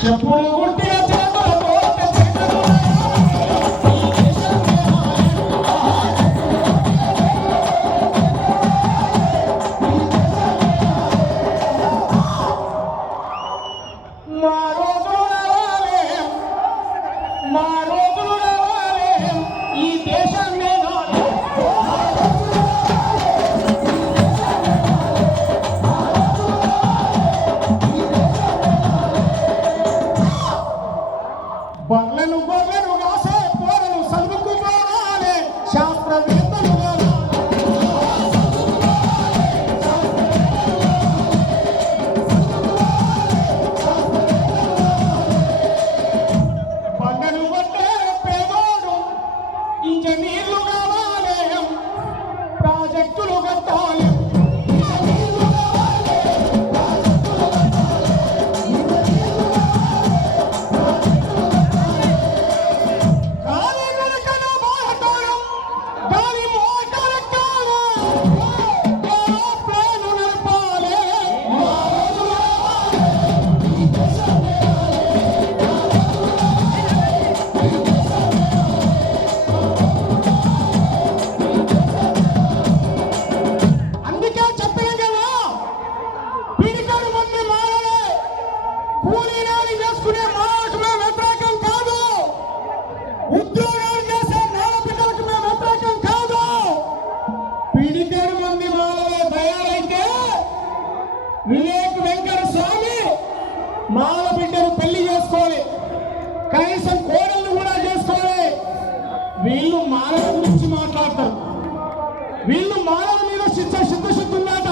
చెప్పులు గుట్టిన చేతులతో మా రోజులు రావాలి ఈ దేశం మీద బర్లను గొర్రెలు కాసే పోరలు చదువుకుపోవాలి శాస్త్రవేత్తలు బండలు కొట్టే పేదోడు ఇంజనీర్లు కావాలి ప్రాజెక్టులు కట్టాలి పిడికెడు మంది మాలలే తయారైతే వివేక్ వెంకట స్వామి మాల బిడ్డను పెళ్లి చేసుకోవాలి కనీసం కోడళ్ళు కూడా చేసుకోవాలి వీళ్ళు మాలల గురించి మాట్లాడతారు వీళ్ళు మాలల మీద సిద్ధశుద్ధి ఉందట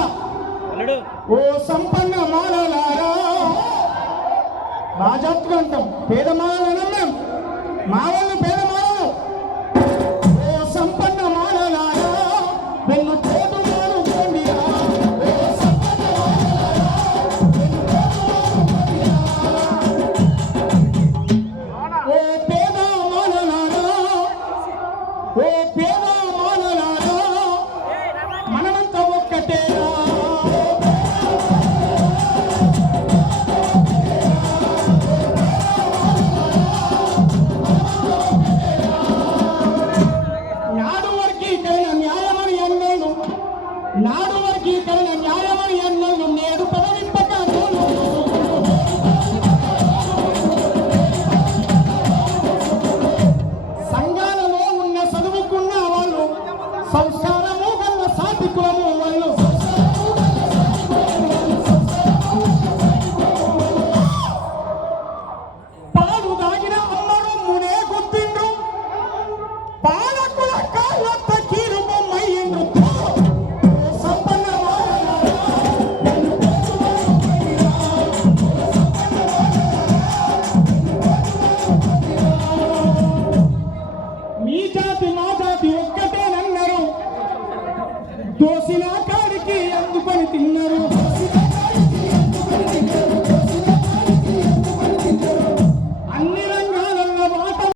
ఓ సంపన్న మాలలారా రాజాత్తుగా అంటాం పేద మాలలు అన్నాం మాలలు పేద మాలలు ఓ సంపన్న మాలలారా వెన్ను తోడు మానుకోండిరా ఓ పేద మాలలారా ఓ పేద మాలలారా మనమంతా ఒక్కటేరా నాడు వర్గీకరణ న్యాయమని అన్నలు నేడు పదవింపక సంఘాలలో ఉన్న చదువుకున్న వాళ్ళు సంస్కారము గల సాధికులము వాళ్ళు పాలు దాగిన అమ్మరు మునే గుర్తిండ్రు పాలకుల కాళ్ళ కీరు బొమ్మయ్యిండ్రు ఒక్కటేనన్నారు దోసిన కాడికి అందుకొని తిన్నారు